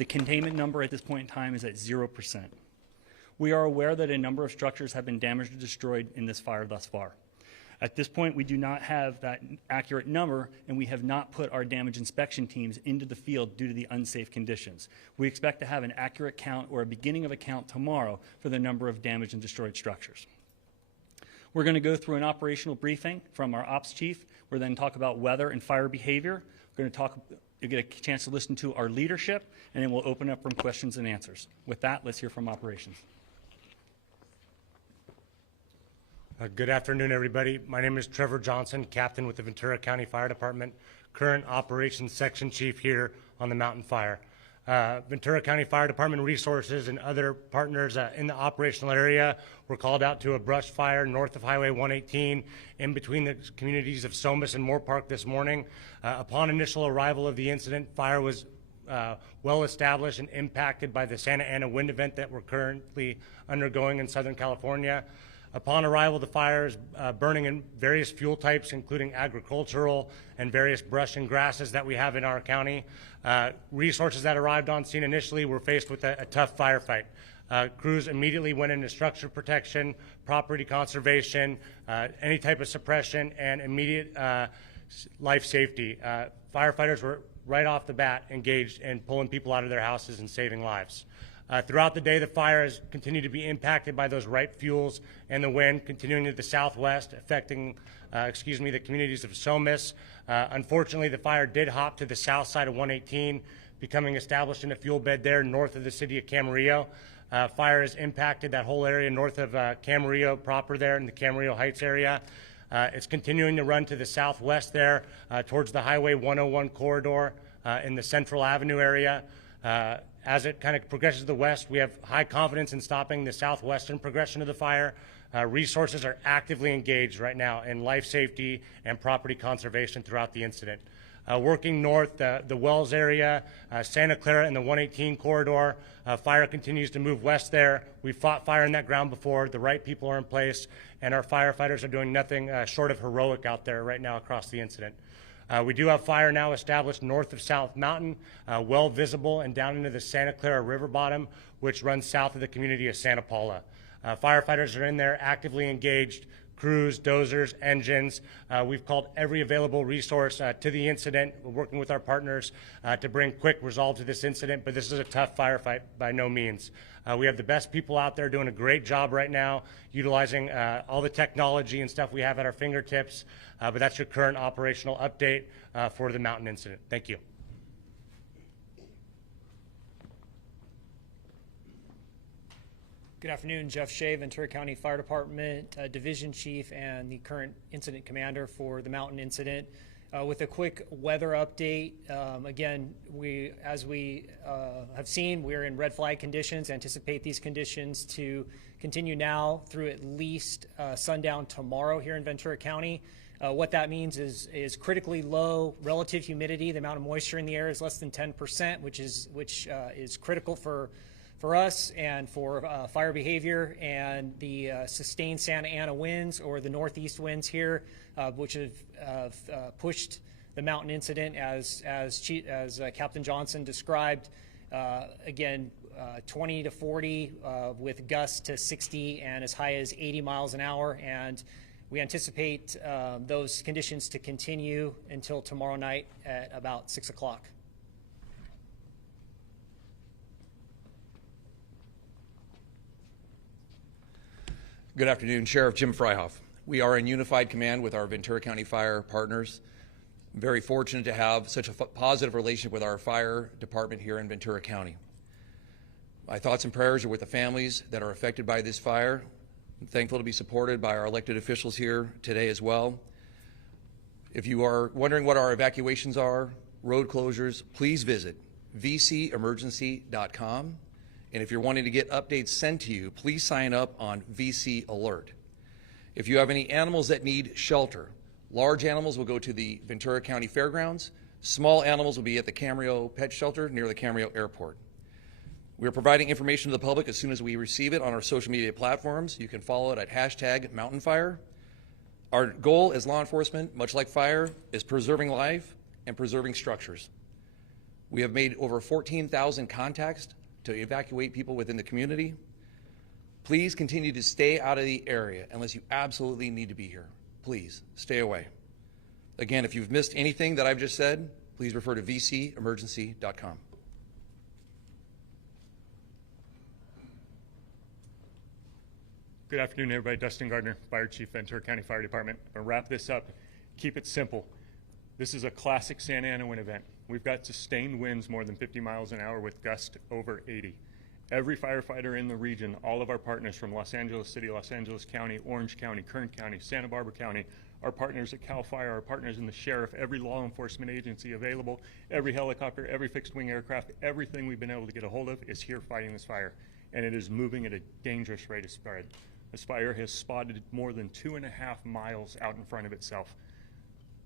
The containment number at this point in time is at 0%. We are aware that a number of structures have been damaged or destroyed in this fire thus far. At this point, we do not have that accurate number, and we have not put our damage inspection teams into the field due to the unsafe conditions. We expect to have an accurate count or a beginning of a count tomorrow for the number of damaged and destroyed structures. We're going to go through an operational briefing from our ops chief. We'll then talk about weather and fire behavior. We're going to talk, you'll get a chance to listen to our leadership, and then we'll open up from questions and answers. With that, let's hear from operations. Good afternoon, everybody. My name is Trevor Johnson, captain with the Ventura County Fire Department, current operations section chief here on the Mountain Fire. Ventura County Fire Department resources and other partners in the operational area were called out to a brush fire north of Highway 118 in between the communities of Somis and Moorpark this morning. Upon initial arrival of the incident, fire was well established and impacted by the Santa Ana wind event that we're currently undergoing in Southern California. Upon arrival, the fire is burning in various fuel types, including agricultural and various brush and grasses that we have in our county. Resources that arrived on scene initially were faced with a tough firefight. Crews immediately went into structure protection, property conservation, any type of suppression, and immediate life safety. Firefighters were right off the bat engaged in pulling people out of their houses and saving lives. Throughout the day, the fire has continued to be impacted by those ripe fuels and the wind continuing to the southwest, affecting, the communities of Somis. Unfortunately, the fire did hop to the south side of 118, becoming established in a fuel bed there north of the city of Camarillo. Fire has impacted that whole area north of Camarillo proper there in the Camarillo Heights area. It's continuing to run to the southwest there towards the Highway 101 corridor in the Central Avenue area. As it kind of progresses to the west, we have high confidence in stopping the southwestern progression of the fire. Resources are actively engaged right now in life safety and property conservation throughout the incident. Working north, the Wells area, Santa Clara and the 118 corridor, fire continues to move west there. We've fought fire in that ground before. The right people are in place, and our firefighters are doing nothing short of heroic out there right now across the incident. We do have fire now established north of South Mountain, well visible and down into the Santa Clara River bottom, which runs south of the community of Santa Paula. Firefighters are in there actively engaged, crews, dozers, engines. We've called every available resource to the incident. We're working with our partners to bring quick resolve to this incident, but this is a tough firefight by no means. We have the best people out there doing a great job right now, utilizing all the technology and stuff we have at our fingertips, but that's your current operational update for the Mountain incident. Thank you. Good afternoon, Jeff Shea, Ventura County Fire Department Division Chief and the current incident commander for the Mountain incident. With a quick weather update, again, as we have seen, we're in red flag conditions. Anticipate these conditions to continue now through at least sundown tomorrow here in Ventura County. What that means is critically low relative humidity. The amount of moisture in the air is less than 10%, which is critical for us and for fire behavior, and the sustained Santa Ana winds or the northeast winds here, which have pushed the Mountain incident as Captain Johnson described. Again, 20 to 40 with gusts to 60 and as high as 80 miles an hour, and we anticipate those conditions to continue until tomorrow night at about 6 o'clock. Good afternoon, Sheriff Jim Freihoff. We are in unified command with our Ventura County Fire partners. I'm very fortunate to have such a positive relationship with our fire department here in Ventura County. My thoughts and prayers are with the families that are affected by this fire. I'm thankful to be supported by our elected officials here today as well. If you are wondering what our evacuations are, road closures, please visit vcemergency.com. And if you're wanting to get updates sent to you, please sign up on VC Alert. If you have any animals that need shelter, large animals will go to the Ventura County Fairgrounds. Small animals will be at the Camarillo Pet Shelter near the Camarillo Airport. We're providing information to the public as soon as we receive it on our social media platforms. You can follow it at #MountainFire. Our goal as law enforcement, much like fire, is preserving life and preserving structures. We have made over 14,000 contacts to evacuate people within the community. Please continue to stay out of the area unless you absolutely need to be here. Please stay away. Again, if you've missed anything that I've just said, please refer to vcemergency.com. Good afternoon, everybody. Dustin Gardner, Fire Chief, Ventura County Fire Department. I'll wrap this up. Keep it simple. This is a classic Santa Ana wind event. We've got sustained winds more than 50 miles an hour with gusts over 80. Every firefighter in the region, all of our partners from Los Angeles City, Los Angeles County, Orange County, Kern County, Santa Barbara County, our partners at CAL FIRE, our partners in the sheriff, every law enforcement agency available, every helicopter, every fixed-wing aircraft, everything we've been able to get a hold of is here fighting this fire. And it is moving at a dangerous rate of spread. This fire has spotted more than 2.5 miles out in front of itself.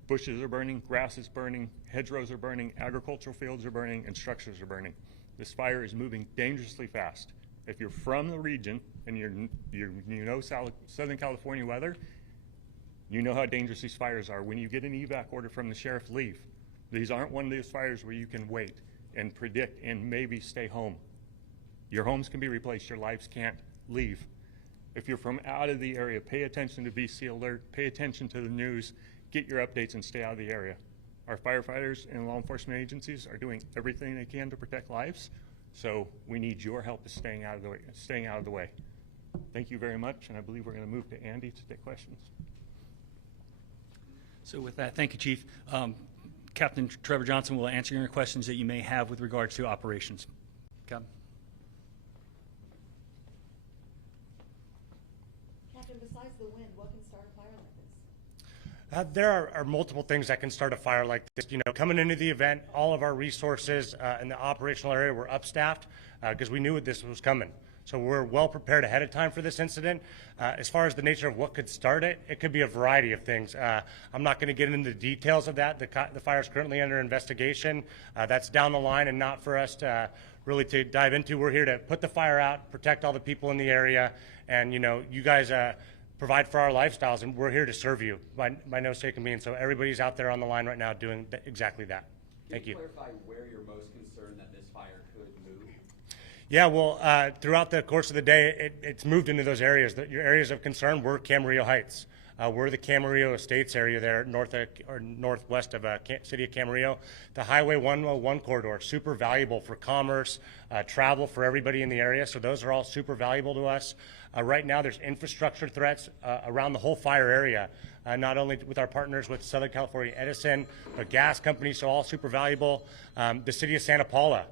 Bushes are burning, grass is burning, hedgerows are burning, agricultural fields are burning, and structures are burning. This fire is moving dangerously fast. If you're from the region and you know Southern California weather, you know how dangerous these fires are. When you get an evac order from the sheriff, leave. These aren't one of those fires where you can wait and predict and maybe stay home. Your homes can be replaced, your lives can't. Leave. If you're from out of the area, pay attention to VC Alert, pay attention to the news, get your updates and stay out of the area. Our firefighters and law enforcement agencies are doing everything they can to protect lives, so we need your help in staying out of the way. Thank you very much, and I believe we're going to move to Andy to take questions. So with that, thank you, Chief. Captain Trevor Johnson will answer your questions that you may have with regards to operations. Captain. Captain, besides the wind, what can start a fire like this? There are multiple things that can start a fire like this. You know, coming into the event, all of our resources in the operational area were upstaffed because we knew this was coming. So we're well prepared ahead of time for this incident. As far as the nature of what could start it, it could be a variety of things. I'm not going to get into the details of that. The fire is currently under investigation. That's down the line and not for us to really to dive into. We're here to put the fire out, protect all the people in the area, and you know, you guys provide for our lifestyles, and we're here to serve you by no sake of means. So everybody's out there on the line right now doing exactly that. Thank you. Can you clarify where you're most concerned that this fire could move? Yeah, well, throughout the course of the day, it's moved into those areas. Your areas of concern were Camarillo Heights. We're the Camarillo Estates area there, northwest of city of Camarillo. The Highway 101 corridor, super valuable for commerce, travel for everybody in the area. So those are all super valuable to us. Right now, there's infrastructure threats around the whole fire area, not only with our partners with Southern California Edison, but gas companies, so all super valuable. The city of Santa Paula.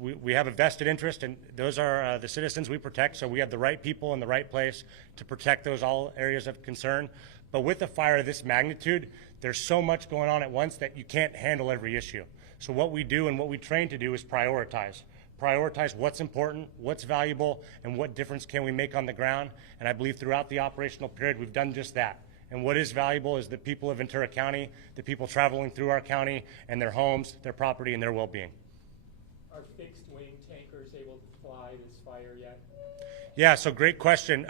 We have a vested interest, and those are the citizens we protect, so we have the right people in the right place to protect those all areas of concern. But with a fire of this magnitude, there's so much going on at once that you can't handle every issue. So what we do and what we train to do is prioritize. Prioritize what's important, what's valuable, and what difference can we make on the ground. And I believe throughout the operational period, we've done just that. And what is valuable is the people of Ventura County, the people traveling through our county, and their homes, their property, and their well-being. Are fixed-wing tankers able to fly this fire yet? Yeah, so great question.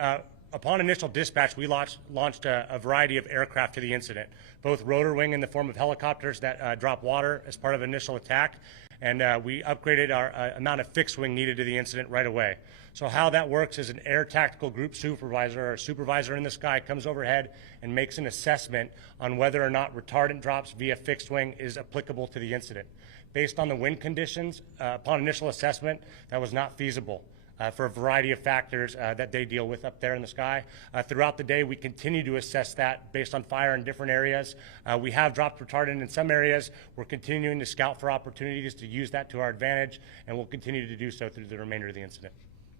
Upon initial dispatch, we launched a variety of aircraft to the incident, both rotor wing in the form of helicopters that drop water as part of initial attack, and we upgraded our amount of fixed wing needed to the incident right away. So how that works is an air tactical group supervisor or a supervisor in the sky comes overhead and makes an assessment on whether or not retardant drops via fixed wing is applicable to the incident. Based on the wind conditions, upon initial assessment, that was not feasible for a variety of factors that they deal with up there in the sky. Throughout the day, we continue to assess that based on fire in different areas. We have dropped retardant in some areas. We're continuing to scout for opportunities to use that to our advantage, and we'll continue to do so through the remainder of the incident.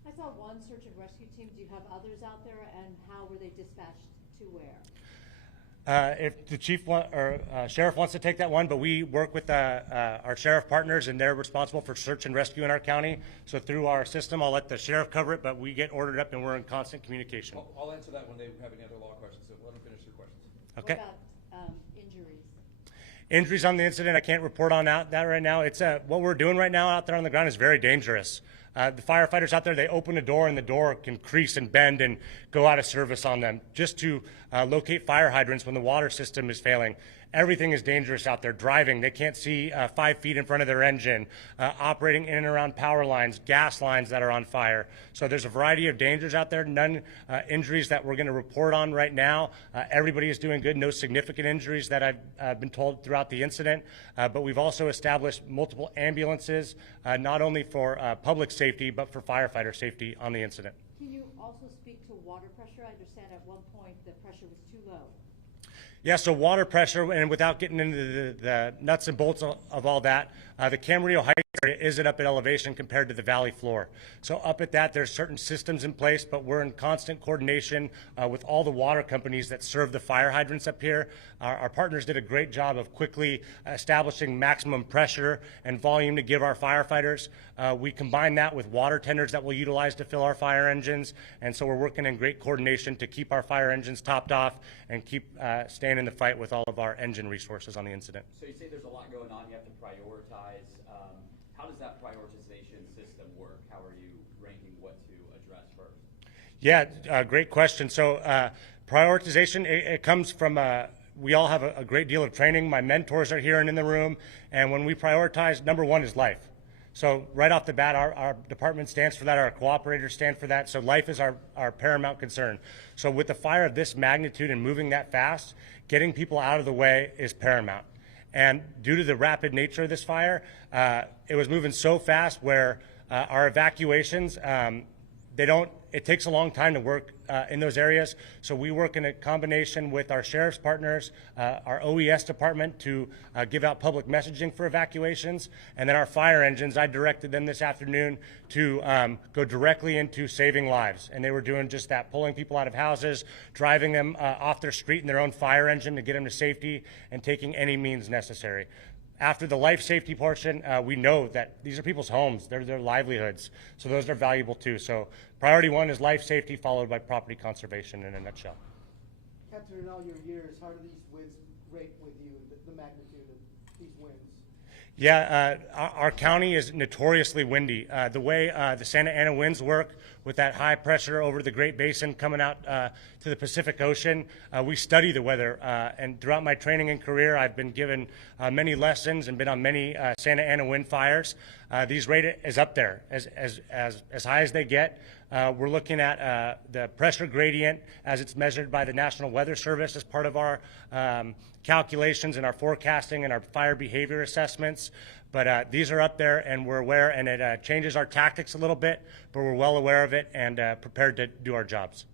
I saw one search and rescue team. Do you have others out there, and how were they dispatched to where? If the chief or sheriff wants to take that one, but we work with our sheriff partners, and they're responsible for search and rescue in our county. So through our system, I'll let the sheriff cover it, but we get ordered up and we're in constant communication. I'll answer that when they have any other law questions, so let them finish their questions. Okay. What about injuries? Injuries on the incident, I can't report on that right now. It's what we're doing right now out there on the ground is very dangerous. The firefighters out there, they open a door and the door can crease and bend and go out of service on them just to locate fire hydrants when the water system is failing. Everything is dangerous out there. Driving, they can't see 5 feet in front of their engine, operating in and around power lines, gas lines that are on fire. So there's a variety of dangers out there, none injuries that we're going to report on right now. Everybody is doing good, no significant injuries that I've been told throughout the incident, but we've also established multiple ambulances, not only for public safety, but for firefighter safety on the incident. Can you also speak to water pressure? I understand at one point the pressure was too low. Yeah, so water pressure, and without getting into the nuts and bolts of all that, the Camarillo Heights area isn't up at elevation compared to the valley floor. So up at that, there's certain systems in place, but we're in constant coordination with all the water companies that serve the fire hydrants up here. Our partners did a great job of quickly establishing maximum pressure and volume to give our firefighters. We combine that with water tenders that we'll utilize to fill our fire engines, and so we're working in great coordination to keep our fire engines topped off and keep staying in the fight with all of our engine resources on the incident. So you say there's a lot going on, you have to prioritize. How does that prioritization system work? How are you ranking what to address first? Yeah, great question. So prioritization, it comes from, we all have a great deal of training. My mentors are here and in the room, and when we prioritize, number one is life. So right off the bat, our department stands for that, our cooperators stand for that, so life is our paramount concern. So with the fire of this magnitude and moving that fast, getting people out of the way is paramount. And due to the rapid nature of this fire, it was moving so fast where our evacuations, it takes a long time to work in those areas. So we work in a combination with our sheriff's partners, our OES department to give out public messaging for evacuations. And then our fire engines, I directed them this afternoon to go directly into saving lives. And they were doing just that, pulling people out of houses, driving them off their street in their own fire engine to get them to safety, and taking any means necessary. After the life safety portion, we know that these are people's homes, they're their livelihoods, so those are valuable too. So priority one is life safety, followed by property conservation in a nutshell. Captain, in all your years, how do these winds rate with you, the magnitude of these winds? Yeah, our county is notoriously windy. The way the Santa Ana winds work with that high pressure over the Great Basin coming out to the Pacific Ocean, we study the weather. And throughout my training and career, I've been given many lessons and been on many Santa Ana wind fires. These rate is up there as high as they get. We're looking at the pressure gradient as it's measured by the National Weather Service as part of our calculations and our forecasting and our fire behavior assessments. But these are up there, and we're aware, and it changes our tactics a little bit, but we're well aware of it and prepared to do our jobs.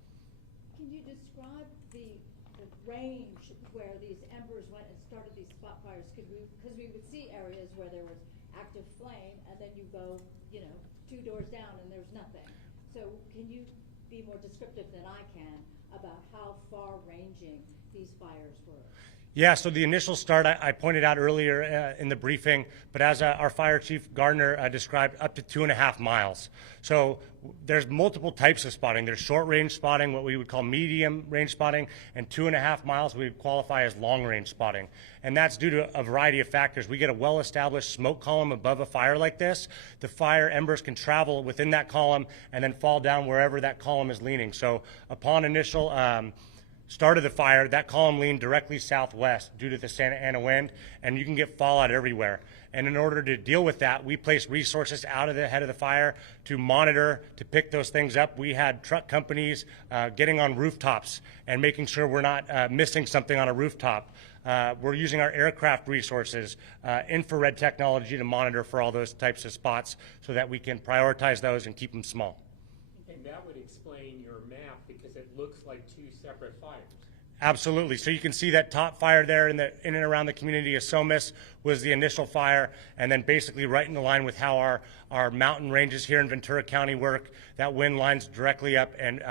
Can you describe the range where these embers went and started these spot fires? Because we would see areas where there was active flame, and then you go, 2 doors down and there's nothing. So can you be more descriptive than I can about how far-ranging these fires were? Yeah, so the initial start I pointed out earlier in the briefing, but as our Fire Chief Gardner described, up to 2.5 miles. So there's multiple types of spotting. There's short-range spotting, what we would call medium-range spotting, and 2.5 miles we would qualify as long-range spotting. And that's due to a variety of factors. We get a well-established smoke column above a fire like this. The fire embers can travel within that column and then fall down wherever that column is leaning. So upon initial start of the fire, that column leaned directly southwest due to the Santa Ana wind, and you can get fallout everywhere. And in order to deal with that, we placed resources out of the head of the fire to monitor, to pick those things up. We had truck companies getting on rooftops and making sure we're not missing something on a rooftop. We're using our aircraft resources, infrared technology to monitor for all those types of spots so that we can prioritize those and keep them small. And that would explain your map because it looks like 2 separate fires. Absolutely. So you can see that top fire there in and around the community of Somis was the initial fire, and then basically right in the line with how our mountain ranges here in Ventura County work. That wind lines directly up and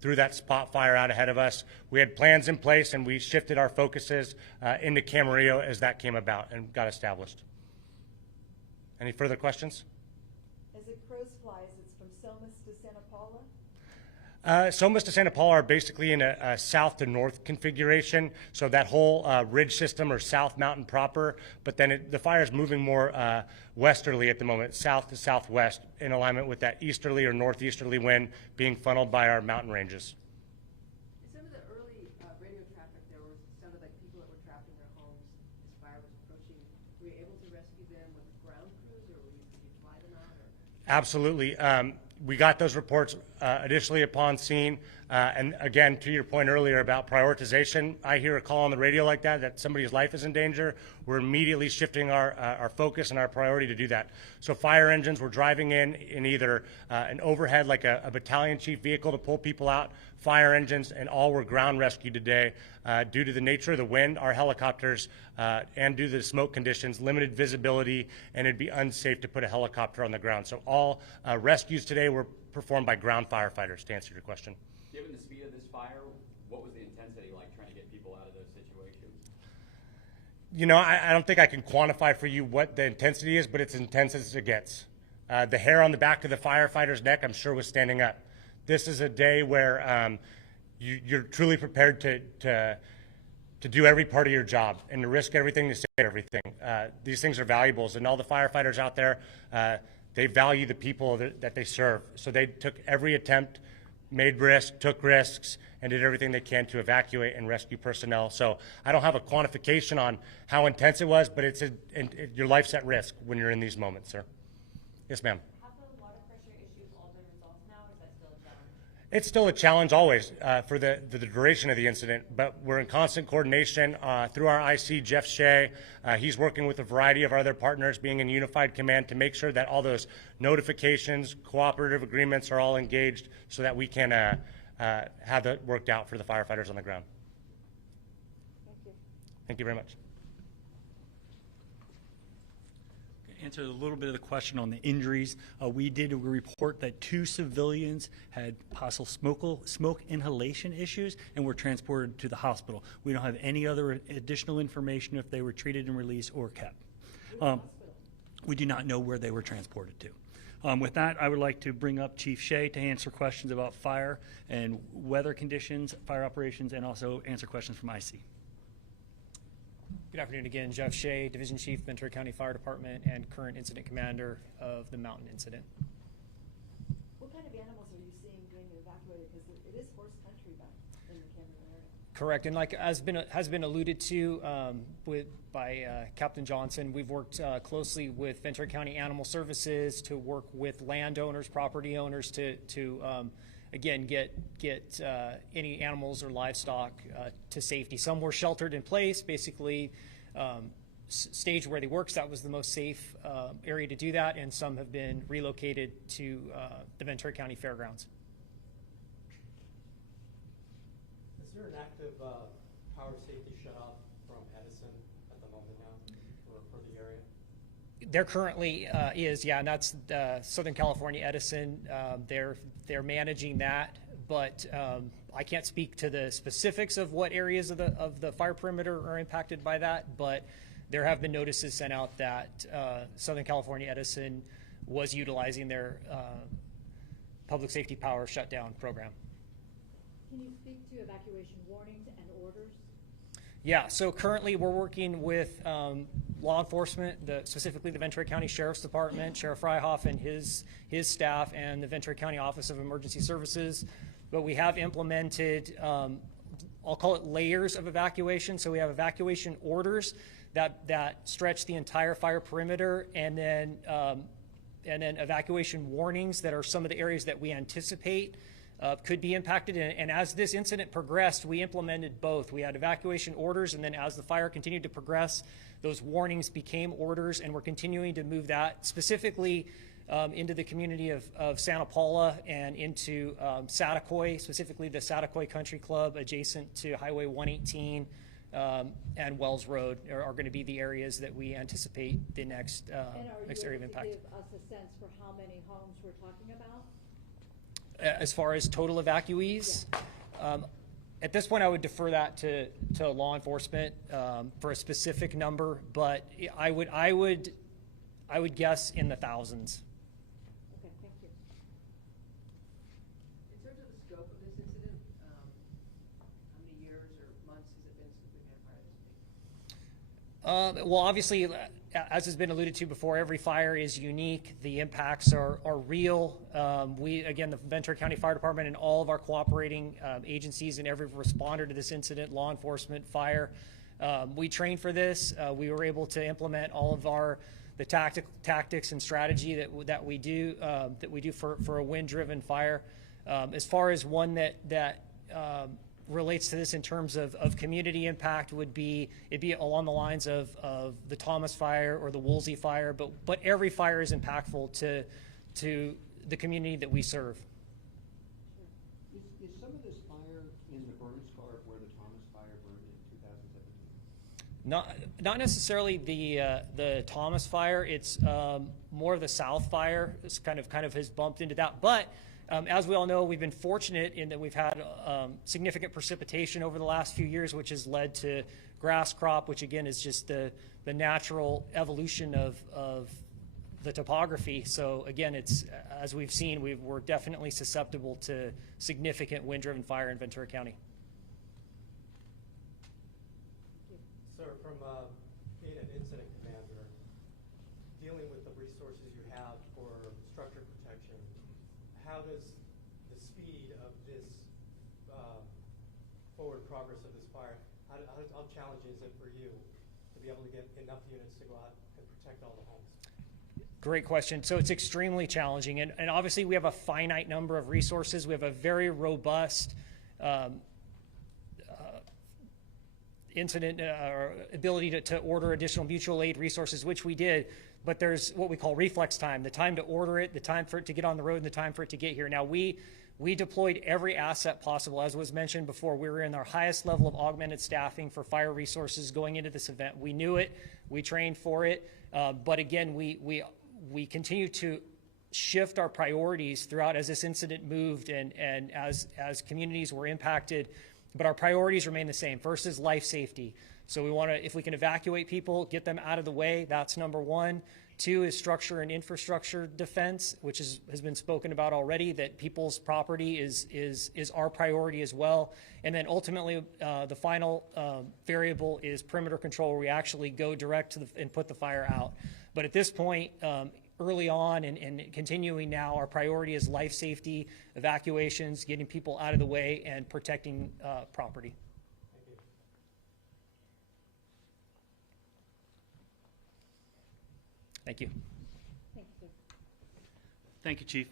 through that spot fire out ahead of us. We had plans in place, and we shifted our focuses into Camarillo as that came about and got established. Any further questions? As it crows flies, it's from Somis to Santa Paula? Somis to Santa Paula are basically in a south to north configuration, so that whole ridge system or south mountain proper, but then the fire is moving more westerly at the moment, south to southwest, in alignment with that easterly or northeasterly wind being funneled by our mountain ranges. In some of the early radio traffic, there sounded like people that were trapped in their homes as fire was approaching. Were you able to rescue them with ground crews, or did you fly them out? Or? Absolutely. We got those reports initially upon scene. And again, to your point earlier about prioritization, I hear a call on the radio like that somebody's life is in danger. We're immediately shifting our focus and our priority to do that. So fire engines were driving in either an overhead, like a battalion chief vehicle to pull people out, fire engines, and all were ground rescued today. Due to the nature of the wind, our helicopters, and due to the smoke conditions, limited visibility, and it'd be unsafe to put a helicopter on the ground. So all rescues today were performed by ground firefighters, to answer your question. Given the speed of this fire, what was the intensity like trying to get people out of those situations? You know, I don't think I can quantify for you what the intensity is, but it's intense as it gets. The hair on the back of the firefighter's neck, I'm sure, was standing up. This is a day where you're truly prepared to do every part of your job and to risk everything to save everything. These things are valuables, and all the firefighters out there, they value the people that they serve. So they took every attempt, made risks, took risks, and did everything they can to evacuate and rescue personnel. So I don't have a quantification on how intense it was, but your life's at risk when you're in these moments, sir. Yes, ma'am. Have the water pressure issues all been resolved now, or is that still a challenge? It's still a challenge always for the duration of the incident, but we're in constant coordination through our IC, Jeff Shea. He's working with a variety of our other partners, being in unified command, to make sure that all those notifications, cooperative agreements are all engaged so that we can have that worked out for the firefighters on the ground. Thank you. Thank you very much. Answer a little bit of the question on the injuries. We did report that 2 civilians had possible smoke inhalation issues and were transported to the hospital. We don't have any other additional information if they were treated and released or kept. We do not know where they were transported to. With that, I would like to bring up Chief Shea to answer questions about fire and weather conditions, fire operations, and also answer questions from IC. Good afternoon again. Jeff Shea, Division Chief, Ventura County Fire Department, and current incident commander of the mountain incident. What kind of animals are you seeing being evacuated? Because it is horse country back in the Camarillo area. Correct, and like has been alluded to by Captain Johnson, we've worked closely with Ventura County Animal Services to work with landowners, property owners to again get any animals or livestock to safety. Some were sheltered in place, basically staged where they work. So that was the most safe area to do that, and some have been relocated to the Ventura County Fairgrounds. Is there an active power safety shutoff from Edison at the moment now for the area? There currently is, yeah, and that's Southern California Edison. They're managing that, but I can't speak to the specifics of what areas of the fire perimeter are impacted by that, but there have been notices sent out that Southern California Edison was utilizing their public safety power shutdown program. Can you speak to evacuation warnings and orders? Yeah, so currently we're working with law enforcement, specifically the Ventura County Sheriff's Department, Sheriff Freihoff and his staff, and the Ventura County Office of Emergency Services. But we have implemented, I'll call it layers of evacuation. So we have evacuation orders that stretch the entire fire perimeter, and then evacuation warnings that are some of the areas that we anticipate could be impacted. And as this incident progressed, we implemented both. We had evacuation orders, and then as the fire continued to progress, those warnings became orders, and we're continuing to move that specifically into the community of Santa Paula and into Satacoy, specifically the Satacoy Country Club adjacent to Highway 118 and Wells Road are going to be the areas that we anticipate the next area of impact. And are you able to give us a sense for how many homes we're talking about? As far as total evacuees, yeah. At this point I would defer that to law enforcement for a specific number, but I would guess in the thousands. Okay, thank you. In terms of the scope of Well, obviously, as has been alluded to before, every fire is unique. The impacts are real. Again, the Ventura County Fire Department and all of our cooperating agencies and every responder to this incident, law enforcement, fire, we trained for this. We were able to implement all of the tactics and strategy that we do for a wind-driven fire. As far as one that relates to this in terms of community impact it'd be along the lines of the Thomas fire or the Woolsey fire, but every fire is impactful to the community that we serve. Is some of this fire in the burn scar where the Thomas fire burned in 2017? Not necessarily the Thomas fire. It's more of the South fire. It's kind of has bumped into that, but. As we all know, we've been fortunate in that we've had significant precipitation over the last few years, which has led to grass crop, which again is just the natural evolution of the topography. So again, it's as we've seen, we're definitely susceptible to significant wind-driven fire in Ventura County. Sir, from being an incident commander, dealing with the resources you have for structure protection, how does the speed of this forward progress of this fire, how challenging is it for you to be able to get enough units to go out and protect all the homes? Great question. So it's extremely challenging, and obviously we have a finite number of resources. We have a very robust incident or ability to order additional mutual aid resources, which we did. But there's what we call reflex time, the time to order it, the time for it to get on the road, and the time for it to get here. Now, we deployed every asset possible. As was mentioned before, we were in our highest level of augmented staffing for fire resources going into this event. We knew it. We trained for it. But again, we continue to shift our priorities throughout as this incident moved and as communities were impacted. But our priorities remain the same. First is life safety. So we want to, if we can evacuate people, get them out of the way, that's number one. Two is structure and infrastructure defense, which has been spoken about already, that people's property is our priority as well. And then ultimately, the final variable is perimeter control, where we actually go direct to and put the fire out. But at this point, early on and continuing now, our priority is life safety, evacuations, getting people out of the way, and protecting property. Thank you. Thank you. Thank you, Chief.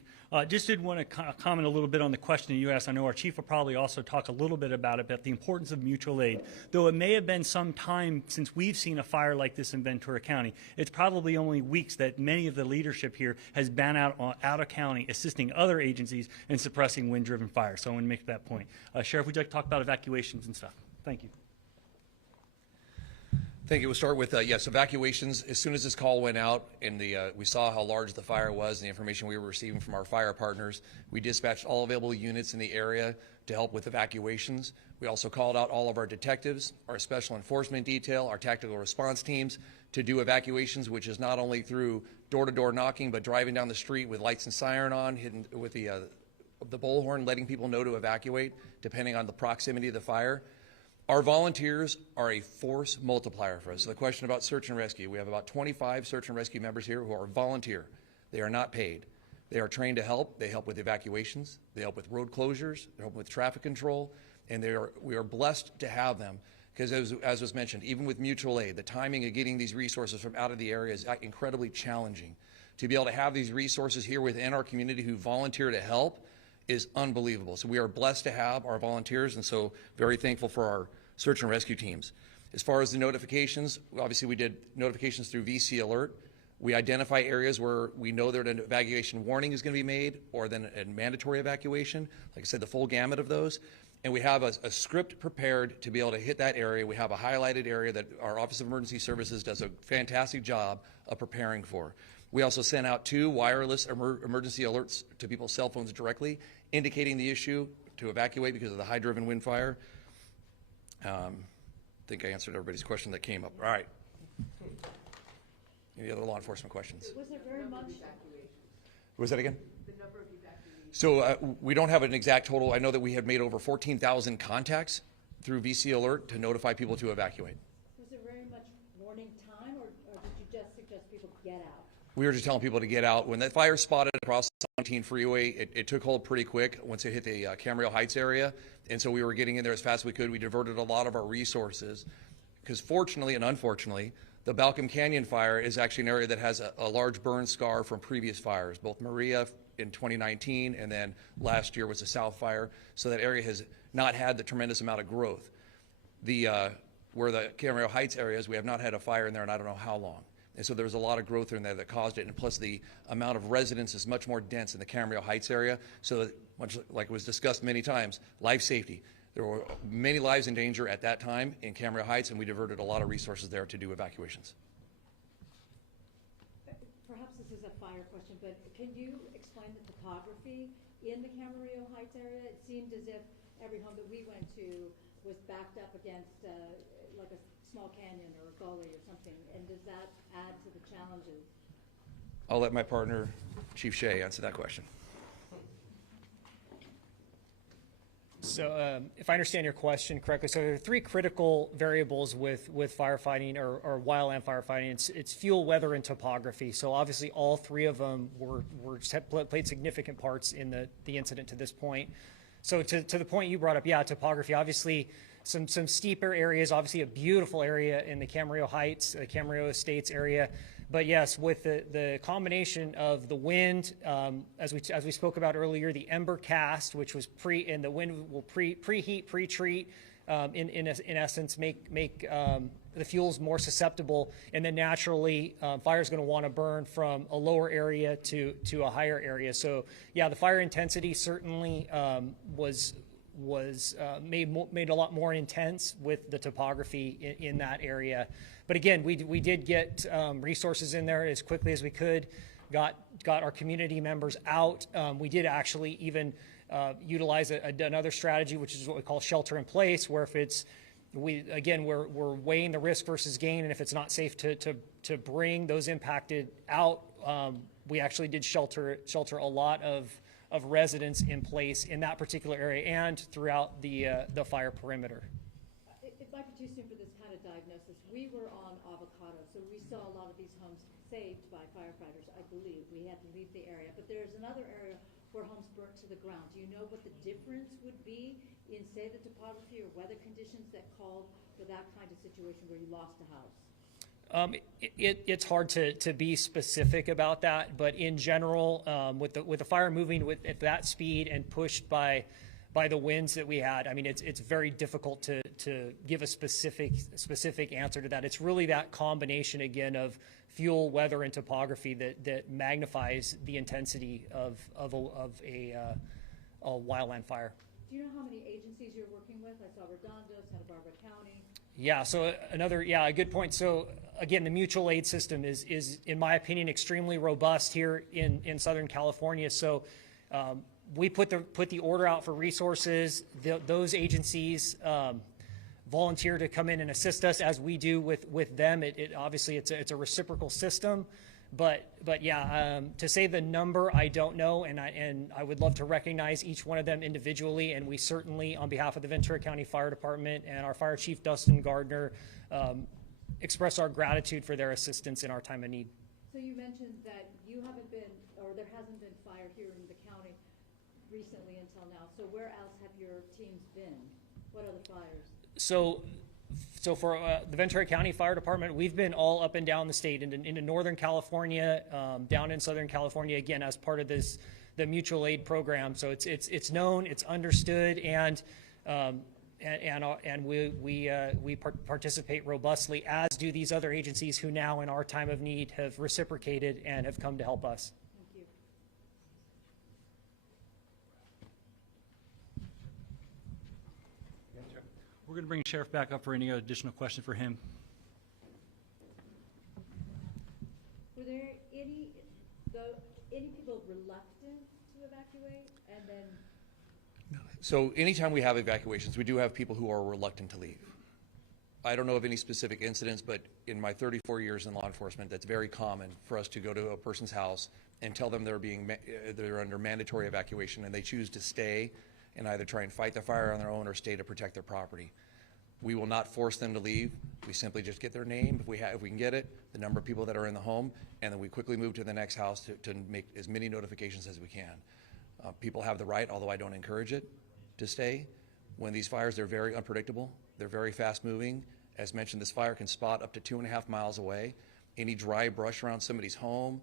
Just did want to comment a little bit on the question you asked. I know our chief will probably also talk a little bit about the importance of mutual aid. Though it may have been some time since we've seen a fire like this in Ventura County, it's probably only weeks that many of the leadership here has been out of county assisting other agencies in suppressing wind-driven fire. So I want to make that point. Sheriff, would you like to talk about evacuations and stuff? Thank you. Thank you. We'll start with, yes, evacuations. As soon as this call went out and we saw how large the fire was and the information we were receiving from our fire partners, we dispatched all available units in the area to help with evacuations. We also called out all of our detectives, our special enforcement detail, our tactical response teams to do evacuations, which is not only through door-to-door knocking, but driving down the street with lights and siren on, hidden with the bullhorn, letting people know to evacuate, depending on the proximity of the fire. Our volunteers are a force multiplier for us. So the question about search and rescue, we have about 25 search and rescue members here who are volunteer. They are not paid. They are trained to help. They help with evacuations. They help with road closures. They help with traffic control. And we are blessed to have them because, as was mentioned, even with mutual aid, the timing of getting these resources from out of the area is incredibly challenging. To be able to have these resources here within our community who volunteer to help is unbelievable. So we are blessed to have our volunteers, and so very thankful for our search and rescue teams. As far as the notifications, obviously we did notifications through VC Alert. We identify areas where we know that an evacuation warning is going to be made or then a mandatory evacuation. Like I said, the full gamut of those. And we have a script prepared to be able to hit that area. We have a highlighted area that our Office of Emergency Services does a fantastic job of preparing for. We also sent out 2 wireless emergency alerts to people's cell phones directly, indicating the issue to evacuate because of the high-driven wind fire. I think I answered everybody's question that came up. All right. Any other law enforcement questions? Was there very much? Was that again? The number of evacuations. So we don't have an exact total. I know that we have made over 14,000 contacts through VC Alert to notify people to evacuate. Was there very much warning get out? We were just telling people to get out. When that fire spotted across the 17 freeway, it took hold pretty quick once it hit the Camarillo Heights area. And so we were getting in there as fast as we could. We diverted a lot of our resources because fortunately and unfortunately, the Balcom Canyon fire is actually an area that has a large burn scar from previous fires, both Maria in 2019 and then last year was the South Fire. So that area has not had the tremendous amount of growth. Where the Camarillo Heights area is, we have not had a fire in there in I don't know how long. And so there was a lot of growth in there that caused it. And plus the amount of residents is much more dense in the Camarillo Heights area. So much like was discussed many times, life safety. There were many lives in danger at that time in Camarillo Heights, and we diverted a lot of resources there to do evacuations. Perhaps this is a fire question, but can you explain the topography in the Camarillo Heights area? It seemed as if every home that we went to was backed up against like a small canyon or a gully or something, and does that add to the challenges? I'll let my partner, Chief Shea, answer that question. So if I understand your question correctly, so there are three critical variables with firefighting or wildland firefighting. It's fuel, weather, and topography. So obviously all three of them played significant parts in the incident to this point. So to the point you brought up, yeah, topography, obviously some steeper areas, obviously a beautiful area in the Camarillo Heights, the Camarillo Estates area. But yes, with the combination of the wind, as we spoke about earlier, the ember cast, which was and the wind will preheat, pre-treat, in essence, make the fuels more susceptible, and then naturally, fire is going to want to burn from a lower area to a higher area. So yeah, the fire intensity certainly was made a lot more intense with the topography in that area. But again, we did get resources in there as quickly as we could, got our community members out. We did actually even utilize another strategy, which is what we call shelter in place, where if we're weighing the risk versus gain, and if it's not safe to bring those impacted out, we actually did shelter a lot of residents in place in that particular area and throughout the fire perimeter. It might be too soon for this kind of diagnosis. We were on Avocado, so we saw a lot of these homes saved by firefighters, I believe. We had to leave the area. But there's another area where homes burnt to the ground. Do you know what the difference would be in, say, the topography or weather conditions that called for that kind of situation where you lost a house? It's hard to be specific about that, but in general, with the fire moving at that speed and pushed by the winds that we had, I mean, it's very difficult to give a specific answer to that. It's really that combination again of fuel, weather, and topography that magnifies the intensity of a wildland fire. Do you know how many agencies you're working with? I saw Redondo, Santa Barbara County. Yeah, so a good point. So again, the mutual aid system is in my opinion, extremely robust here in Southern California. So we put the order out for resources. Those agencies volunteer to come in and assist us as we do with them. Obviously it's a reciprocal system. But yeah, to say the number, I don't know, and I would love to recognize each one of them individually, and we certainly, on behalf of the Ventura County Fire Department and our Fire Chief Dustin Gardner, express our gratitude for their assistance in our time of need. So you mentioned that you haven't been, or there hasn't been fire here in the county recently until now. So where else have your teams been? What other fires? So for the Ventura County Fire Department, we've been all up and down the state, into Northern California, down in Southern California, again, as part of the mutual aid program. So it's known, it's understood, and we participate robustly, as do these other agencies who now in our time of need have reciprocated and have come to help us. Thank you. We're going to bring Sheriff back up for any additional questions for him. Were there any people reluctant to evacuate, and then? So anytime we have evacuations, we do have people who are reluctant to leave. I don't know of any specific incidents, but in my 34 years in law enforcement, that's very common for us to go to a person's house and tell them they're under mandatory evacuation, and they choose to stay and either try and fight the fire on their own or stay to protect their property. We will not force them to leave. We simply just get their name, if we can get it, the number of people that are in the home, and then we quickly move to the next house to make as many notifications as we can. People have the right, although I don't encourage it, to stay. When these fires, they're very unpredictable. They're very fast moving. As mentioned, this fire can spot up to 2.5 miles away. Any dry brush around somebody's home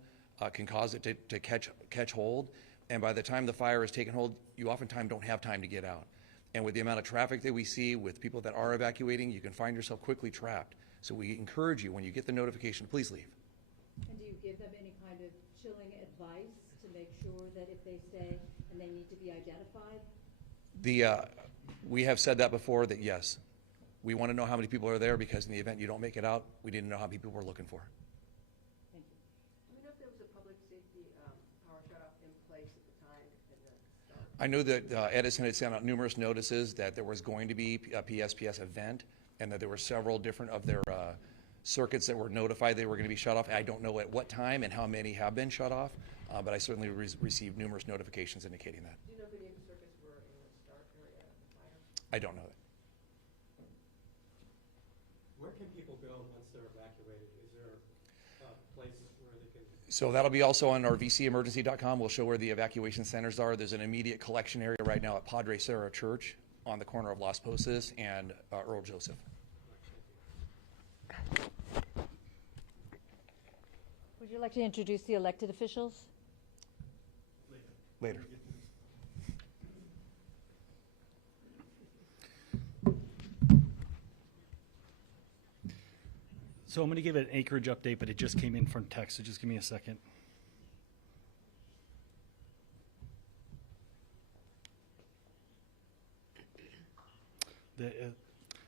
can cause it to catch hold. And by the time the fire is taken hold, you oftentimes don't have time to get out. And with the amount of traffic that we see with people that are evacuating, you can find yourself quickly trapped. So we encourage you, when you get the notification, please leave. And do you give them any kind of chilling advice to make sure that if they stay and they need to be identified? We have said that before, that yes, we want to know how many people are there, because in the event you don't make it out, we didn't know how many people we're looking for. Thank you. Do we know if there was a public safety power shutoff in place at the time at the start? I know that Edison had sent out numerous notices that there was going to be a PSPS event, and that there were several different of their circuits that were notified they were going to be shut off. I don't know at what time and how many have been shut off, but I certainly received numerous notifications indicating that. Do you know if any of the circuits were in the start area of the fire? I don't know that. Where can people go once they're evacuated? Is there a place where they can? So that'll be also on our vcemergency.com. We'll show where the evacuation centers are. There's an immediate collection area right now at Padre Serra Church on the corner of Las Posas and Earl Joseph. Would you like to introduce the elected officials? Later. So I'm going to give an Acreage update, but it just came in from text, so just give me a second. The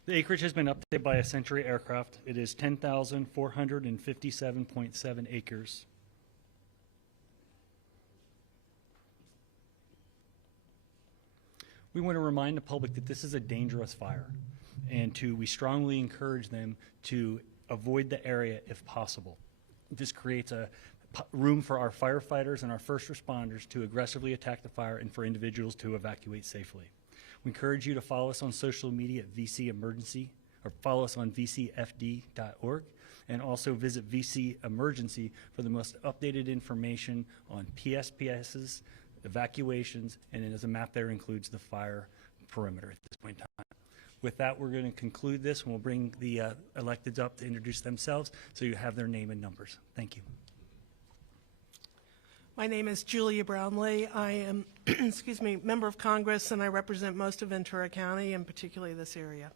acreage has been updated by a Century aircraft. It is 10,457.7 acres. We want to remind the public that this is a dangerous fire, and we strongly encourage them to avoid the area if possible. This creates a room for our firefighters and our first responders to aggressively attack the fire, and for individuals to evacuate safely. We encourage you to follow us on social media at VC Emergency, or follow us on vcfd.org, and also visit VC Emergency for the most updated information on PSPSs, evacuations, and as a map there includes the fire perimeter at this point in time. With that, we're going to conclude this, and we'll bring the electeds up to introduce themselves so you have their name and numbers. Thank you. My name is Julia Brownlee. I am, excuse me, member of Congress, and I represent most of Ventura County, and particularly this area.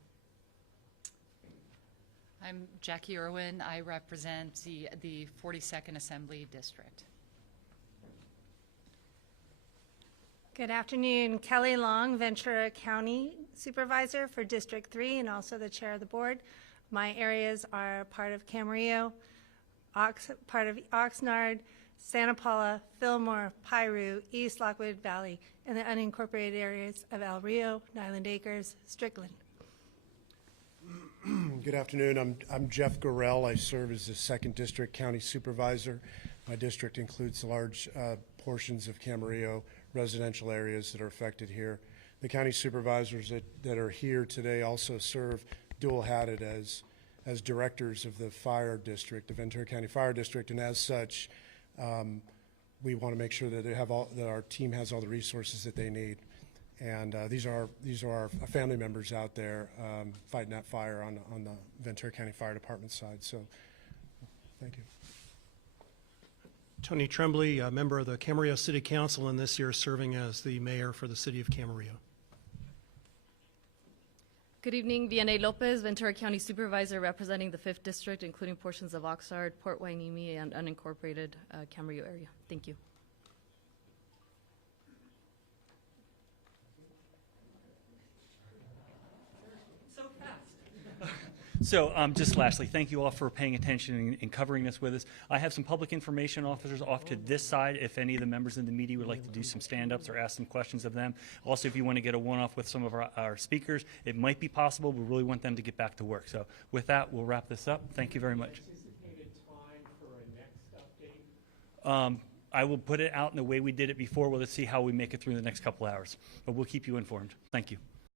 I'm Jackie Irwin. I represent the 42nd Assembly District. Good afternoon. Kelly Long, Ventura County Supervisor for District 3 and also the Chair of the Board. My areas are part of Camarillo, part of Oxnard, Santa Paula, Fillmore, Piru, East Lockwood Valley, and the unincorporated areas of El Rio, Nyland Acres, Strickland. Good afternoon. I'm Jeff Gorell. I serve as the 2nd District County Supervisor. My district includes large portions of Camarillo residential areas that are affected here. The county supervisors that are here today also serve dual-hatted as directors of the fire district, the Ventura County Fire District, and as such, we want to make sure that that our team has all the resources that they need. And these are our family members out there fighting that fire on the Ventura County Fire Department side. So, thank you. Tony Tremblay, a member of the Camarillo City Council, and this year serving as the mayor for the city of Camarillo. Good evening, Vianney Lopez, Ventura County Supervisor representing the 5th District, including portions of Oxnard, Port Hueneme, and unincorporated Camarillo area. Thank you. So just lastly, thank you all for paying attention and covering this with us. I have some public information officers off to this side if any of the members in the media would like to do some stand-ups or ask some questions of them. Also, if you want to get a one-off with some of our speakers, it might be possible. We really want them to get back to work. So with that, we'll wrap this up. Thank you very much. Anticipated time for a next update? I will put it out in the way we did it before. We'll see how we make it through the next couple hours. But we'll keep you informed. Thank you.